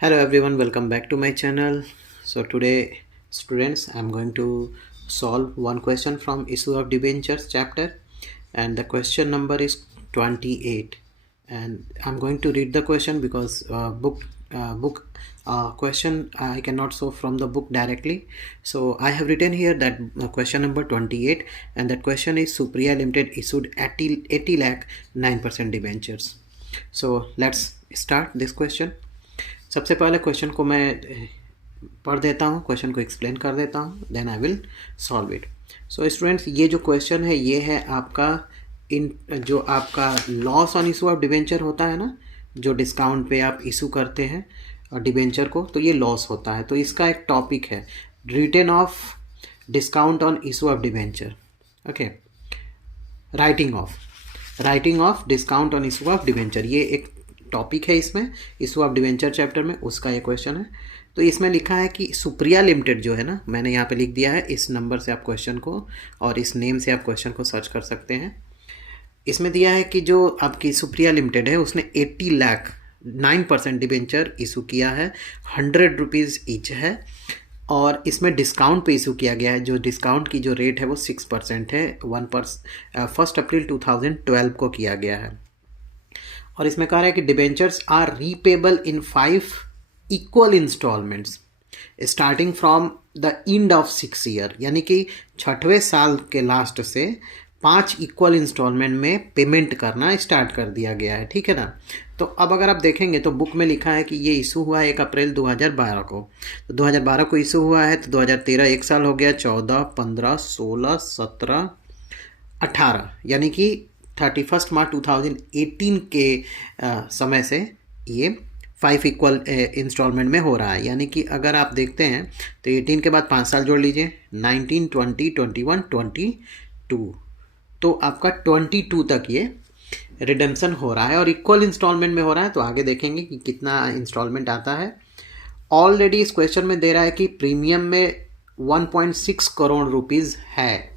Hello everyone, welcome back to my channel. So today students, I'm going to solve one question from issue of debentures chapter, and the question number is 28, and I'm going to read the question because book question I cannot solve from the book directly. So I have written here that question number 28, and that question is Supriya Limited issued 80 lakh 9% debentures. So let's start this question. सबसे पहले question को मैं पढ़ देता हूँ, question को explain कर देता हूँ, then I will solve it. So students, ये जो क्वेश्चन है ये है आपका जो आपका loss on issue of debenture होता है ना, जो डिस्काउंट पे आप इशू करते हैं और डिबेंचर को, तो ये लॉस होता है. तो इसका एक टॉपिक है return of discount on issue of debenture. Okay, writing of discount on issue of debenture, ये एक टॉपिक है इसमें, इशू ऑफ डिवेंचर चैप्टर में, उसका ये क्वेश्चन है. तो इसमें लिखा है कि सुप्रिया लिमिटेड जो है ना, मैंने यहाँ पे लिख दिया है, इस नंबर से आप क्वेश्चन को और इस नेम से आप क्वेश्चन को सर्च कर सकते हैं. इसमें दिया है कि जो आपकी सुप्रिया लिमिटेड है उसने 80 लाख 9% डिवेंचर इशू किया है, 100 रुपीज़ ईच है, और इसमें डिस्काउंट पे इशू किया गया है. जो डिस्काउंट की जो रेट है वो 6% है, 1 अप्रैल 2012 को किया गया है. और इसमें कह रहा है कि debentures are repayable in 5 equal instalments starting from the end of 6 year, यानी कि 6वें साल के लास्ट से 5 इक्वल इंस्टॉलमेंट में पेमेंट करना स्टार्ट कर दिया गया है. ठीक है ना. तो अब अगर आप देखेंगे तो बुक में लिखा है कि ये इशू हुआ है 1 अप्रैल 2012 को. तो 2012 को इशू हुआ है तो 2013 एक साल हो गया, 14, 15, 16, 17, 18, यानी कि 31 मार्च 2018 के समय से ये 5 इक्वल इंस्टॉलमेंट में हो रहा है. यानी कि अगर आप देखते हैं तो 18 के बाद 5 साल जोड़ लीजिए, 19, 20, 21, 22, तो आपका 22 तक ये रिडेम्पशन हो रहा है और इक्वल इंस्टॉलमेंट में हो रहा है. तो आगे देखेंगे कि कितना इंस्टॉलमेंट आता है. ऑलरेडी इस क्वेश्चन में दे रहा है कि प्रीमियम में 1.6 करोड़ रुपीज़ है.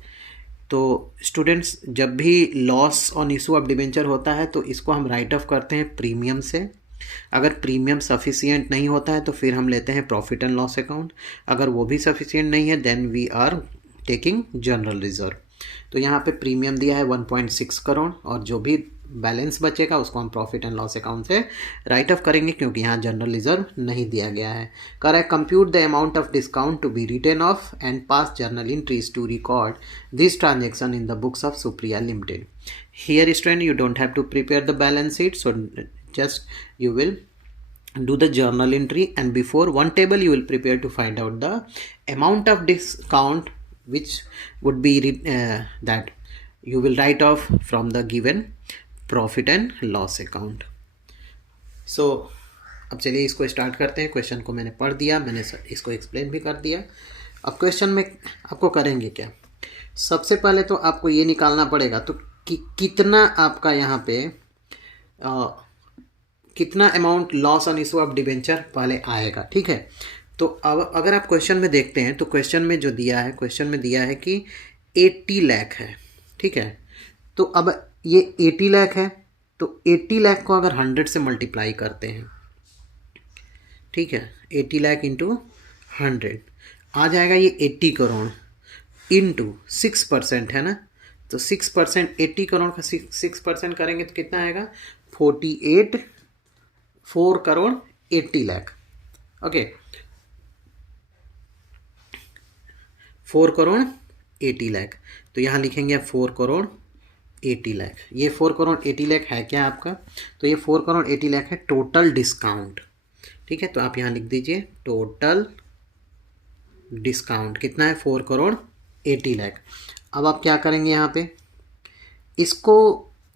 तो स्टूडेंट्स, जब भी loss on issue of debenture होता है तो इसको हम राइट ऑफ करते हैं प्रीमियम से. अगर प्रीमियम सफिशिएंट नहीं होता है तो फिर हम लेते हैं प्रॉफिट एंड लॉस अकाउंट. अगर वो भी सफिशिएंट नहीं है then we are taking general reserve. तो यहाँ पे प्रीमियम दिया है 1.6 करोड़, और जो भी बैलेंस बचेगा उसको हम प्रॉफिट एंड लॉस अकाउंट से राइट ऑफ करेंगे, क्योंकि यहाँ जनरल रिजर्व नहीं दिया गया है. कर है compute the amount of discount to be written off and pass journal entries to record this transaction in the books of Supriya limited. Here student, you don't have to prepare the balance sheet, so just you will do the journal entry, and before one table you will prepare to find out the amount of discount which would be that you will write off from the given profit and loss account. So अब चलिए इसको start करते हैं. Question को मैंने पढ़ दिया, मैंने इसको एक्सप्लेन भी कर दिया. अब क्वेश्चन में आपको करेंगे क्या, सबसे पहले तो आपको ये निकालना पड़ेगा तो कितना आपका यहाँ पे कितना amount loss on issue of debenture पहले आएगा. ठीक है. तो अब अगर आप क्वेश्चन में देखते हैं तो क्वेश्चन में जो दिया है, क्वेश्चन में दिया है कि 80 लाख है. ठीक है. तो अब ये 80 लाख है, तो 80 लाख को अगर 100 से मल्टीप्लाई करते हैं, ठीक है, 80 लाख इंटू 100 आ जाएगा ये 80 करोड़ इंटू 6% है ना. तो 6%, 80 करोड़ का 6% करेंगे तो कितना आएगा, 4 करोड़ 80 लाख. ओके, 4 करोड़ 80 लाख. तो यहाँ लिखेंगे 4 करोड़ 80 लाख. ये 4 करोड़ 80 लाख है क्या आपका, तो ये 4 करोड़ 80 लाख है टोटल डिस्काउंट. ठीक है. तो आप यहाँ लिख दीजिए टोटल डिस्काउंट कितना है, 4 करोड़ 80 लाख. अब आप क्या करेंगे यहाँ पे, इसको,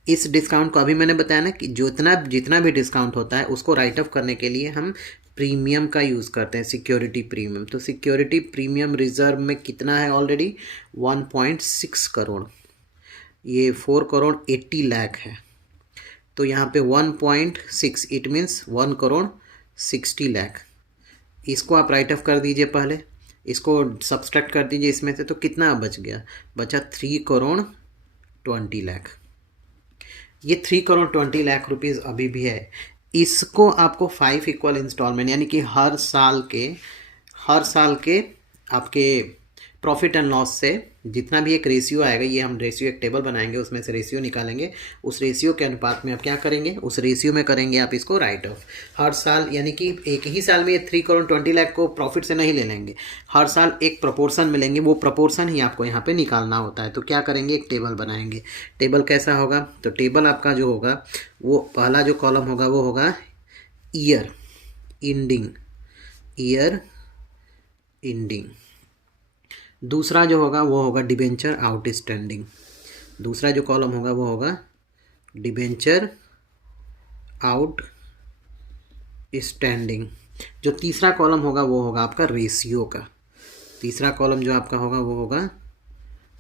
इस डिस्काउंट को अभी मैंने बताया ना कि जितना भी डिस्काउंट होता है उसको राइट ऑफ करने के लिए हम प्रीमियम का यूज़ करते हैं, सिक्योरिटी प्रीमियम. तो सिक्योरिटी प्रीमियम रिजर्व में कितना है, ऑलरेडी 1.6 करोड़. ये 4 करोड़ 80 लाख है, तो यहाँ पे 1.6, इट मीन्स 1 करोड़ 60 लाख. इसको आप राइट ऑफ कर दीजिए पहले, इसको सब्सट्रैक्ट कर दीजिए इसमें से, तो कितना बच गया, बचा 3 करोड़ 20 लाख. ये 3 करोड़ 20 लाख रुपीज़ अभी भी है. इसको आपको 5 इक्वल इंस्टॉलमेंट यानी कि हर साल के आपके प्रॉफिट एंड लॉस से जितना भी एक रेशियो आएगा, ये हम रेशियो एक टेबल बनाएंगे, उसमें से रेशियो निकालेंगे, उस रेशियो के अनुपात में आप क्या करेंगे, उस रेशियो में करेंगे आप इसको राइट ऑफ। हर साल यानी कि एक ही साल में ये 3 करोड़ 20 लाख को प्रॉफिट से नहीं ले लेंगे, हर साल एक प्रपोर्शन मिलेंगे, वो प्रपोर्शन ही आपको यहाँ पे निकालना होता है। तो क्या करेंगे, एक टेबल बनाएंगे। टेबल कैसा होगा, तो टेबल आपका जो होगा वो पहला जो कॉलम होगा वो होगा ईयर एंडिंग, दूसरा जो होगा वो होगा डिबेंचर आउटस्टैंडिंग, दूसरा जो कॉलम होगा वो होगा डिबेंचर आउटस्टैंडिंग, जो तीसरा कॉलम होगा वो होगा आपका रेशियो का, तीसरा कॉलम जो आपका होगा वो होगा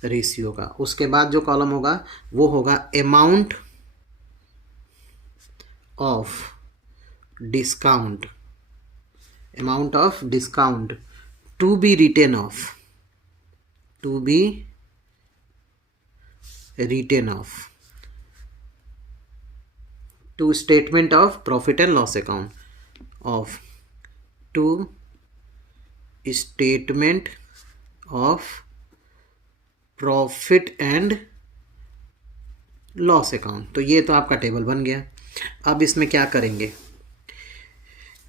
रेशियो का। उसके बाद जो कॉलम होगा वो होगा amount of discount to be written off to statement of profit and loss account तो ये तो आपका टेबल बन गया। अब इसमें क्या करेंगे,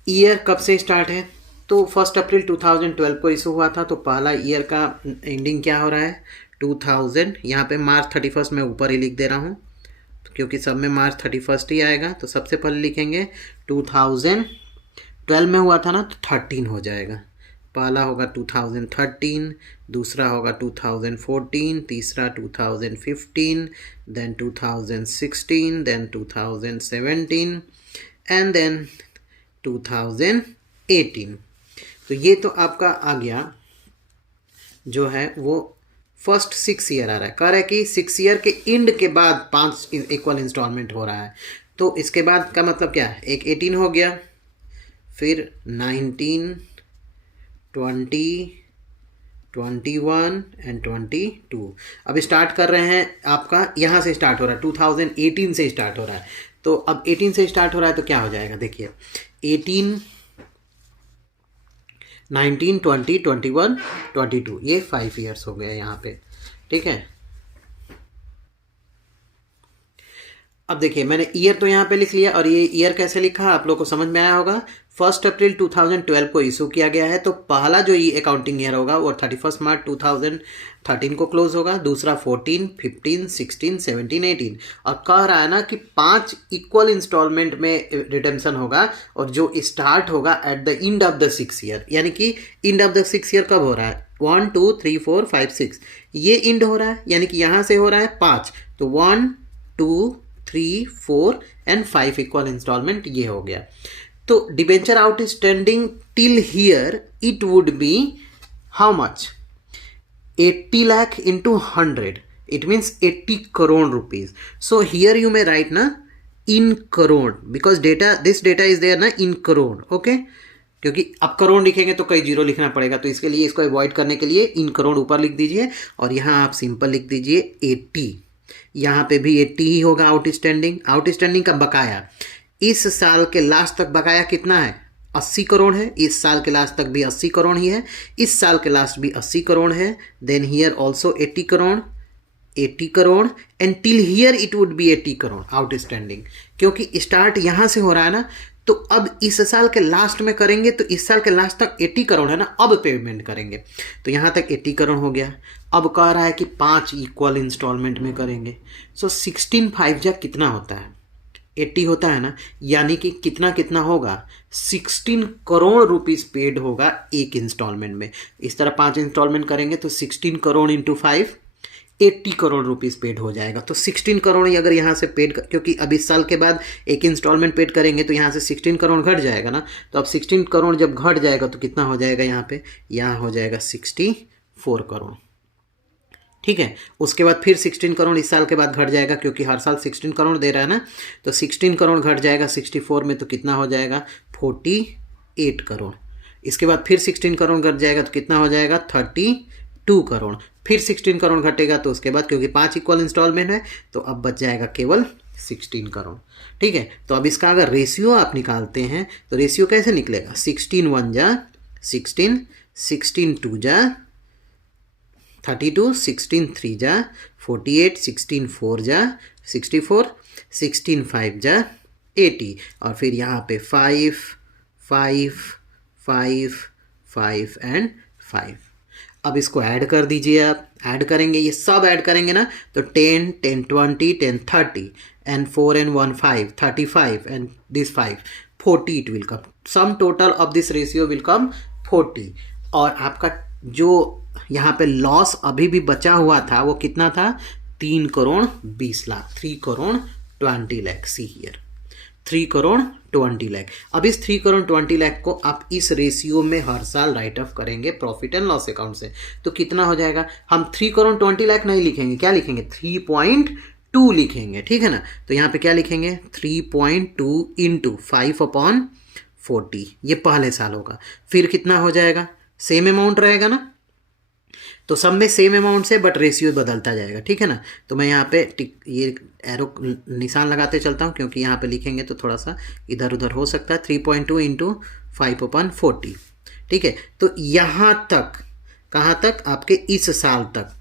ईयर कब से स्टार्ट है, तो 1 अप्रैल 2012 को इशू हुआ था, तो पहला ईयर का एंडिंग क्या हो रहा है 2000, यहाँ पे मार्च 31 मैं ऊपर ही लिख दे रहा हूँ क्योंकि सब में मार्च 31 ही आएगा। तो सबसे पहले लिखेंगे 2012 में हुआ था ना, तो 13 हो जाएगा, पहला होगा 2013, दूसरा होगा 2014, तीसरा 2015, देन 2016, देन 2017 एंड देन 2018। तो ये तो आपका आ गया जो है वो फर्स्ट 6 ईयर आ रहा है, कह रहा है कि 6 ईयर के एंड के बाद 5 इक्वल इंस्टॉलमेंट हो रहा है। तो इसके बाद का मतलब क्या है, एक 18 हो गया, फिर 19, 20, 21 एंड 22। अब स्टार्ट कर रहे हैं, आपका यहाँ से स्टार्ट हो रहा है, 2018 से स्टार्ट हो रहा है। तो अब 18 से स्टार्ट हो रहा है तो क्या हो जाएगा, देखिए 18, 19, 20, 21, 22, ये 5 ईयर्स हो गए यहाँ पे, ठीक है। अब देखिए मैंने ईयर तो यहाँ पे लिख लिया, और ये ईयर कैसे लिखा आप लोग को समझ में आया होगा। 1 अप्रैल 2012 को इशू किया गया है, तो पहला जो ये अकाउंटिंग ईयर होगा वो 31 मार्च 2013 को क्लोज होगा, दूसरा 14, 15, 16, 17, 18, और कह रहा है ना कि 5 इक्वल इंस्टॉलमेंट में रिडेम्पशन होगा, और जो स्टार्ट होगा at the end of the 6 year, यानी कि एंड ऑफ द 6 ईयर कब हो रहा है, 1, 2, 3, 4, 5, 6, ये एंड हो रहा है, यानी कि यहाँ से हो रहा है 5, तो 1, 2, 3, 4 एंड 5 इक्वल इंस्टॉलमेंट ये हो गया। तो debenture outstanding till here it would B how much, 80 lakh into 100, it means 80 crore rupees. So here you may write na in crore, because this data is there na in crore, okay? क्योंकि अब करोड़ लिखेंगे तो कई zero लिखना पड़ेगा, तो इसके लिए इसको अवॉइड करने के लिए इन करोड़ ऊपर लिख दीजिए, और यहाँ आप सिंपल लिख दीजिए 80, यहाँ पे भी 80 ही होगा आउटस्टैंडिंग का बकाया। इस साल के लास्ट तक बकाया कितना है, 80 करोड़ है, इस साल के लास्ट तक भी 80 करोड़ ही है, इस साल के लास्ट भी 80 करोड़ है, then here also 80 crore and till here it would be 80 crore outstanding, क्योंकि स्टार्ट यहाँ से हो रहा है ना। तो अब इस साल के लास्ट में करेंगे तो इस साल के लास्ट तक 80 करोड़ है ना, अब पेमेंट करेंगे, तो यहाँ तक 80 करोड़ हो गया। अब कह रहा है कि 5 इक्वल इंस्टॉलमेंट में करेंगे, सो 16 5 जा कितना होता है, 80 होता है ना, यानी कि कितना होगा, 16 करोड़ रुपीस पेड होगा एक इंस्टॉलमेंट में। इस तरह 5 इंस्टॉलमेंट करेंगे तो 16 crore into 5, 80 crore rupees paid हो जाएगा। तो 16 करोड़ ही अगर यहाँ से पेड, क्योंकि अब इस साल के बाद एक इंस्टॉलमेंट पेड करेंगे तो यहाँ से 16 करोड़ घट जाएगा ना, तो अब 16 करोड़ जब घट जाएगा तो कितना हो जाएगा, यहाँ हो जाएगा 64 करोड़, ठीक है। उसके बाद फिर 16 करोड़ इस साल के बाद घट जाएगा, क्योंकि हर साल 16 करोड़ दे रहा है ना, तो 16 करोड़ घट जाएगा 64 में, तो कितना हो जाएगा 48 करोड़। इसके बाद फिर 16 करोड़ घट जाएगा तो कितना हो जाएगा 32 करोड़, फिर 16 करोड़ घटेगा, तो उसके बाद क्योंकि 5 इक्वल इंस्टॉलमेंट है तो अब बच जाएगा केवल 16 करोड़। ठीक है, तो अब इसका अगर रेशियो आप निकालते हैं तो रेशियो कैसे निकलेगा? 16 1 जा 16, 16 2 जा 32, 16 3 जा 48, 16 4 जा 64, 16 5 जा 80 और फिर यहाँ पे 5 5 5 5 एंड 5। अब इसको ऐड कर दीजिए, आप ऐड करेंगे, ये सब ऐड करेंगे ना तो 10 10 20 10 30 and 4 and 1 5 35 and this 5 40 it will come. Sum total of this ratio will come 40। और आपका जो यहाँ पे लॉस अभी भी बचा हुआ था वो कितना था? 3 करोड़ 20 लाख, 3 करोड़ 20 लाख। See here 3 crore 20 lakh. अब इस 3 करोड़ 20 लाख को आप इस रेशियो में हर साल राइट ऑफ करेंगे प्रॉफिट एंड लॉस अकाउंट से, तो कितना हो जाएगा? हम 3 करोड़ 20 लाख नहीं लिखेंगे, क्या लिखेंगे? 3.2 लिखेंगे। ठीक है ना, तो यहाँ पे क्या लिखेंगे? 3.2 इंटू 5/40, ये पहले साल होगा। फिर कितना हो जाएगा? सेम अमाउंट रहेगा ना, तो सब में सेम अमाउंट से बट रेशियो बदलता जाएगा। ठीक है ना, तो मैं यहाँ पे ये एरो निशान लगाते चलता हूँ क्योंकि यहाँ पे लिखेंगे तो थोड़ा सा इधर उधर हो सकता है। 3.2 इंटू 5/40। ठीक है, तो यहाँ तक, कहाँ तक? आपके इस साल तक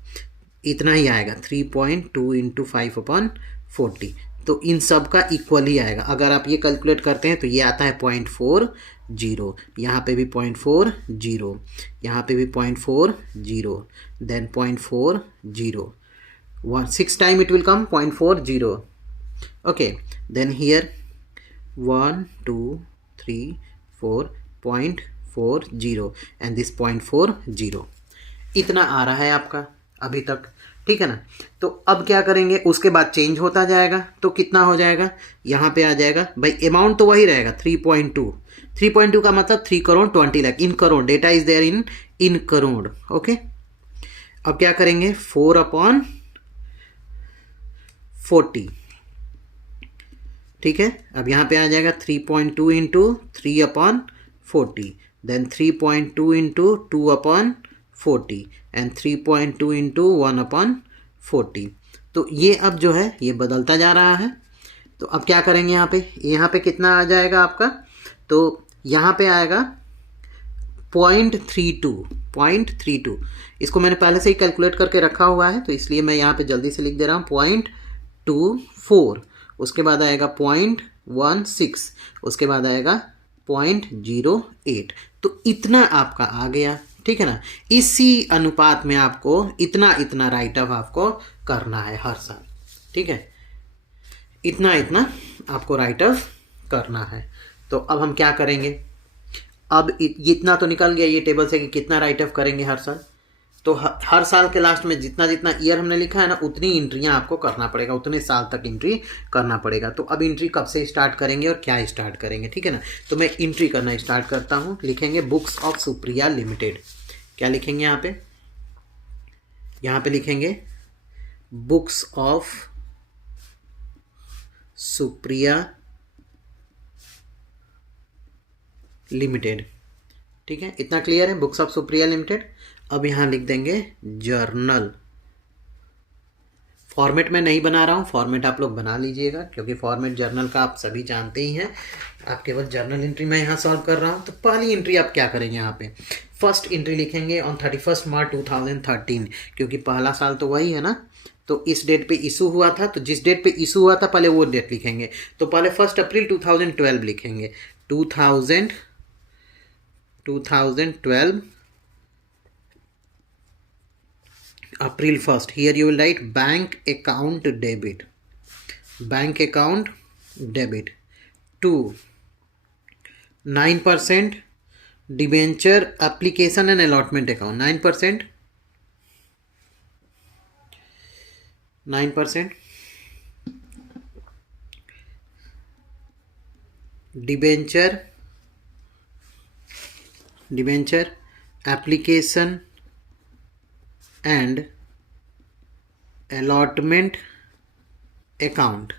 इतना ही आएगा, 3.2 इंटू 5/40। तो इन सब का इक्वल ही आएगा। अगर आप ये कैलकुलेट करते हैं तो ये आता है 0.40, यहाँ पे भी 0.40, यहाँ पे भी 0.40, then 0.40, 6 time it will come 0.40। Okay, then here 1 2 3 4 0.40 and this 0.40, इतना आ रहा है आपका अभी तक। ठीक है ना, तो अब क्या करेंगे? उसके बाद चेंज होता जाएगा तो कितना हो जाएगा? यहाँ पे आ जाएगा भाई, अमाउंट तो वही रहेगा 3.2 का मतलब 3 crore 20 lakh in crore, data is there in crore. Okay, अब क्या करेंगे? 4/40। ठीक है, अब यहाँ पे आ जाएगा 3.2 into 3/40, then 3.2 into 2/40 and 3.2 into 1/40। तो ये अब जो है ये बदलता जा रहा है। तो अब क्या करेंगे? यहाँ पे कितना आ जाएगा आपका? तो यहाँ पे आएगा 0.32। इसको मैंने पहले से ही कैलकुलेट करके रखा हुआ है तो इसलिए मैं यहाँ पे जल्दी से लिख दे रहा हूँ। 0.24, उसके बाद आएगा 0.16, उसके बाद आएगा 0.08। तो इतना आपका आ गया। ठीक है ना, इसी अनुपात में आपको इतना राइट ऑफ आपको करना है हर साल। ठीक है, इतना आपको राइट ऑफ करना है। तो अब हम क्या करेंगे? अब इतना तो निकल गया ये टेबल से कि कितना राइट ऑफ करेंगे हर साल। तो हर साल के लास्ट में जितना ईयर हमने लिखा है ना उतनी एंट्रियां आपको करना पड़ेगा, उतने साल तक एंट्री करना पड़ेगा। तो अब एंट्री कब से स्टार्ट करेंगे और क्या स्टार्ट करेंगे? ठीक है ना, तो मैं एंट्री करना स्टार्ट करता हूँ। लिखेंगे बुक्स ऑफ सुप्रिया लिमिटेड। क्या लिखेंगे यहाँ पे लिखेंगे बुक्स ऑफ सुप्रिया लिमिटेड। ठीक है, इतना क्लियर है? Books of Supriya limited. अब यहाँ लिख देंगे जर्नल। फॉर्मेट में नहीं बना रहा हूँ, फॉर्मेट आप लोग बना लीजिएगा क्योंकि फॉर्मेट जर्नल का आप सभी जानते ही हैं। आप केवल जर्नल एंट्री में यहाँ सॉल्व कर रहा हूँ। तो पहली एंट्री आप क्या करेंगे? यहाँ पे फर्स्ट एंट्री लिखेंगे ऑन 31 मार्च 2013 क्योंकि पहला साल तो वही है ना। तो इस डेट पे इशू हुआ था, तो जिस डेट पे इशू हुआ था पहले वो डेट लिखेंगे। तो पहले 1 अप्रैल 2012 लिखेंगे। 2012 April 1st. Here you will write bank account debit. Bank account debit to 9% debenture application and allotment account. 9% debenture application and allotment account।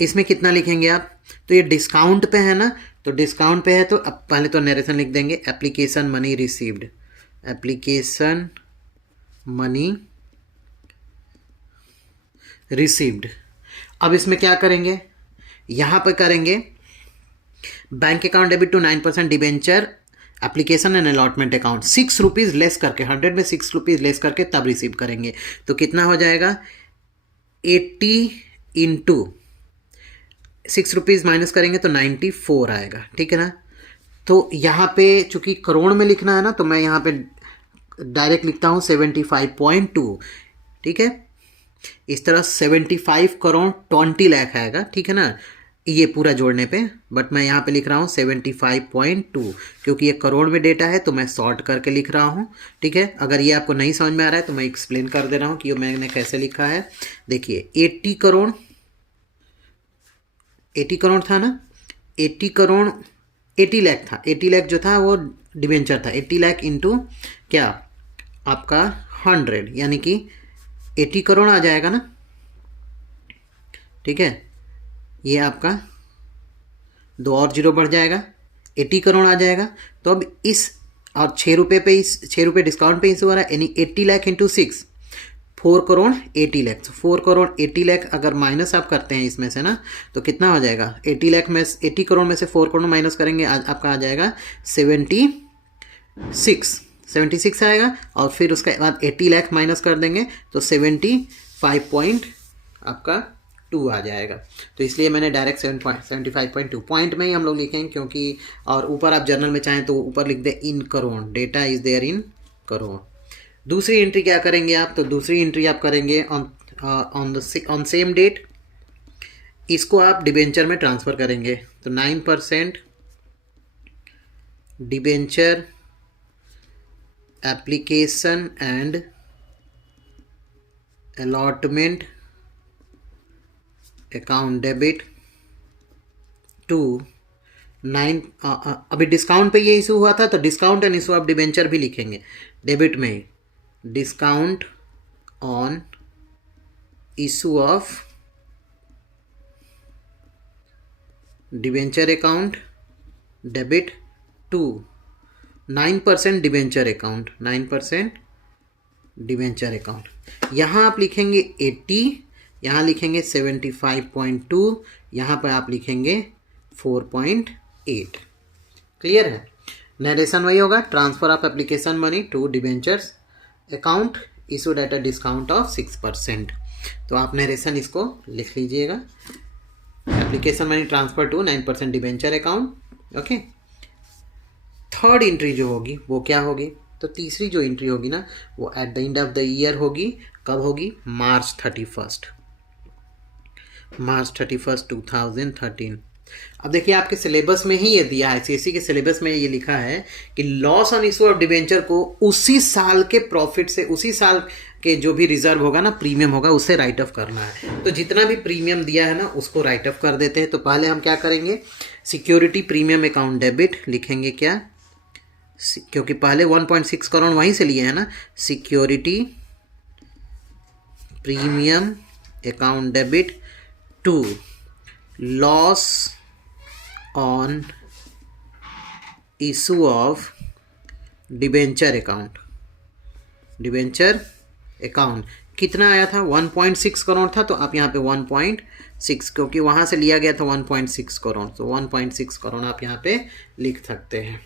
इसमें कितना लिखेंगे आप? तो ये डिस्काउंट पे है ना, तो डिस्काउंट पे है तो अब पहले तो नरेशन लिख देंगे application money received, application money received. अब इसमें क्या करेंगे, यहाँ पे करेंगे bank account debit to 9% debenture application and allotment account, 6 rupees less करके, 100 में 6 रुपीज़ लेस करके तब रिसीव करेंगे। तो कितना हो जाएगा, 80 इंटू 6 रुपीज़ माइनस करेंगे तो 94 आएगा, ठीक है ना। तो यहाँ पे चूंकि करोड़ में लिखना है ना, तो मैं यहाँ पे डायरेक्ट लिखता हूँ 75.2, ठीक है। इस तरह 75 करोड़ 20 लाख आएगा, ठीक है ना, ये पूरा जोड़ने पे। बट मैं यहाँ पे लिख रहा हूँ 75.2, क्योंकि ये करोड़ में डेटा है तो मैं शॉर्ट करके लिख रहा हूँ, ठीक है। अगर ये आपको नहीं समझ में आ रहा है तो मैं एक्सप्लेन कर दे रहा हूँ कि ये मैंने कैसे लिखा है। देखिए 80 करोड़, 80 करोड़ था ना, 80 करोड़ 80 लाख था, 80 लाख जो था वो डिबेंचर था, 80 लाख इंटू क्या आपका 100, यानी कि 80 करोड़ आ जाएगा ना, ठीक है। ये आपका 2 और 0 बढ़ जाएगा, 80 करोड़ आ जाएगा। तो अब इस और 6 रुपये पे, इस 6 रुपये डिस्काउंट पे इशू हो रहा है, यानी 80 लाख इंटू 6, 4 करोड़ 80 लाख। 4 करोड़ 80 लाख अगर माइनस आप करते हैं इसमें से ना, तो कितना हो जाएगा, 80 लाख में 80 करोड़ में से 4 करोड़ माइनस करेंगे, आपका आ जाएगा 76 आएगा। और फिर उसके बाद 80 लाख माइनस कर देंगे तो 75.2 आ जाएगा। तो इसलिए मैंने डायरेक्ट 75.2 पॉइंट में ही हम लोग लिखेंगे, क्योंकि और ऊपर आप जर्नल में चाहें तो ऊपर लिख दें in crore, data is there in crore. दूसरी एंट्री क्या करेंगे आप, तो दूसरी एंट्री आप करेंगे ऑन सेम डेट, इसको आप डिबेंचर में ट्रांसफ़र करेंगे। तो 9% debenture application and allotment account debit to 9, अभी डिस्काउंट पे ये इशू हुआ था तो discount and issue of debenture भी लिखेंगे डेबिट में ही, discount on issue of debenture account debit to 9% debenture account, 9% debenture account. यहाँ आप लिखेंगे 80, यहाँ लिखेंगे 75.2, यहाँ पर आप लिखेंगे 4.8। क्लियर है। नरेशन वही होगा, transfer of application money to debentures account issued at a discount of 6%। तो आप नरेशन इसको लिख लीजिएगा, application money transfer to 9% debenture account. Okay, third entry जो होगी वो क्या होगी, तो तीसरी जो एंट्री होगी ना वो at the end of the year होगी। कब होगी, मार्च 31, 2013। अब देखिए आपके सिलेबस में ही ये दिया है, सीएससी के सिलेबस में ये लिखा है कि loss on issue of debenture को उसी साल के प्रॉफिट से, उसी साल के जो भी रिजर्व होगा ना, प्रीमियम होगा, उससे राइट ऑफ करना है। तो जितना भी प्रीमियम दिया है ना उसको राइट ऑफ कर देते हैं। तो पहले हम क्या करेंगे, सिक्योरिटी प्रीमियम अकाउंट डेबिट लिखेंगे क्या, क्योंकि पहले 1.6 करोड़ वहीं से लिए हैं ना, security premium account debit to loss on issue of debenture account, debenture account कितना आया था, 1.6 करोड़ था। तो आप यहाँ पे 1.6, क्योंकि वहाँ से लिया गया था 1.6 करोड़, तो 1.6 करोड़ आप यहाँ पे लिख सकते हैं।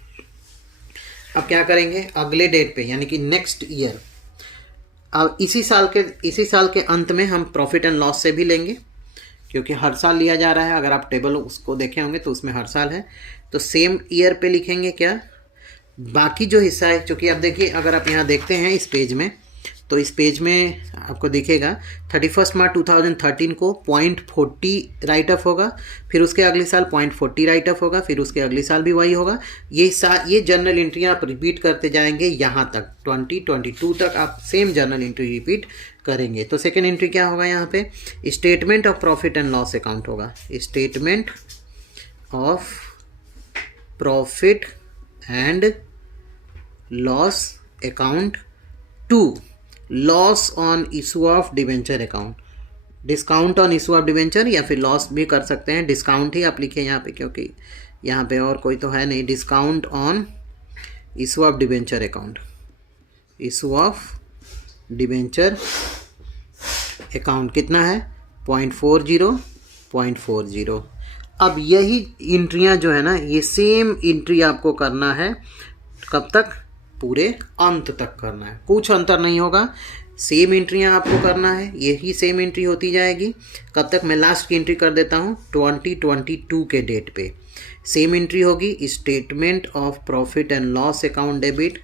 अब क्या करेंगे, अगले डेट पे यानी कि नेक्स्ट ईयर, अब इसी साल के अंत में हम प्रॉफिट एंड लॉस से भी लेंगे, क्योंकि हर साल लिया जा रहा है। अगर आप टेबल उसको देखे होंगे तो उसमें हर साल है। तो सेम ईयर पे लिखेंगे क्या, बाकी जो हिस्सा है, क्योंकि अब देखिए अगर आप यहाँ देखते हैं इस पेज में, तो इस पेज में आपको दिखेगा 31 मार्च 2013 को 0.40 राइट ऑफ होगा, फिर उसके अगले साल 0.40 राइट ऑफ होगा, फिर उसके अगले साल भी वही होगा। ये जर्नल एंट्रियाँ आप रिपीट करते जाएंगे यहाँ तक, 2022 तक आप सेम जर्नल एंट्री रिपीट करेंगे। तो सेकेंड एंट्री क्या होगा, यहाँ पे statement of profit and loss account होगा, statement of profit and loss account to loss on issue of debenture account, discount on issue of debenture, या फिर लॉस भी कर सकते हैं, डिस्काउंट ही आप लिखिए यहाँ पे, क्योंकि यहाँ पे और कोई तो है नहीं। Discount on issue of debenture account, issue of debenture account कितना है, 0.40, 0.40। अब यही एंट्रियां जो है ना, ये सेम एंट्री आपको करना है कब तक, पूरे अंत तक करना है, कुछ अंतर नहीं होगा, सेम एंट्रियां आपको करना है, यही सेम एंट्री होती जाएगी। कब तक, मैं लास्ट की एंट्री कर देता हूँ 2022 के डेट पे। सेम एंट्री होगी, statement of profit and loss account debit,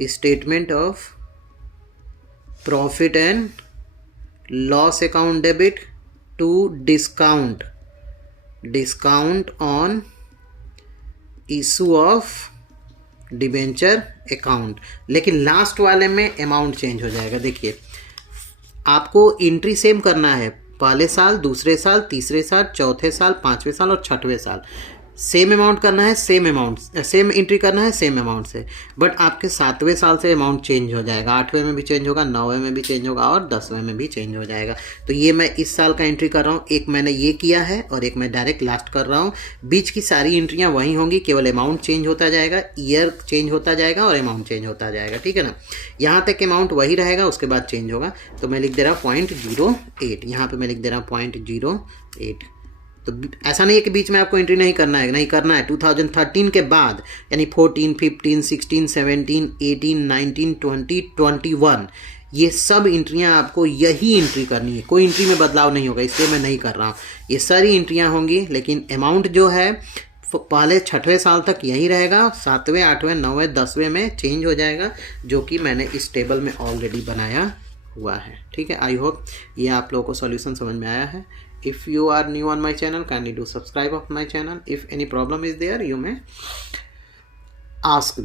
statement of profit and loss account debit to discount on issue of debenture account. लेकिन लास्ट वाले में अमाउंट चेंज हो जाएगा। देखिए, आपको एंट्री सेम करना है, पहले साल, दूसरे साल, तीसरे साल, चौथे साल, पांचवें साल और छठवें साल सेम अमाउंट करना है, सेम एंट्री करना है सेम अमाउंट से। बट आपके 7वें साल से अमाउंट चेंज हो जाएगा, 8वें में भी चेंज होगा, 9वें में भी चेंज होगा और 10वें में भी चेंज हो जाएगा। तो ये मैं इस साल का एंट्री कर रहा हूँ, एक मैंने ये किया है और एक मैं डायरेक्ट लास्ट कर रहा हूँ। बीच की सारी एंट्रियाँ वही होंगी, केवल अमाउंट चेंज होता जाएगा, ईयर चेंज होता जाएगा और अमाउंट चेंज होता जाएगा। ठीक है ना, यहाँ तक अमाउंट वही रहेगा, उसके बाद चेंज होगा। तो मैं लिख दे रहा हूँ 0.08, यहाँ पर मैं लिख दे रहा हूँ 0.08। तो ऐसा नहीं है कि बीच में आपको एंट्री नहीं करना है, नहीं करना है। 2013 के बाद यानी 14, 15, 16, 17, 18, 19, 20, 21 ये सब एंट्रियां आपको यही एंट्री करनी है, कोई एंट्री में बदलाव नहीं होगा, इसलिए मैं नहीं कर रहा हूँ। ये सारी एंट्रियां होंगी, लेकिन अमाउंट जो है पहले 6वें साल तक यही रहेगा, 7वें, 8वें, 9वें, 10वें में चेंज हो जाएगा, जो कि मैंने इस टेबल में ऑलरेडी बनाया हुआ है। ठीक है, आई होप ये आप लोगों को सॉल्यूशन समझ में आया है। If you are new on my channel, kindly do subscribe of my channel. If any problem is there, you may ask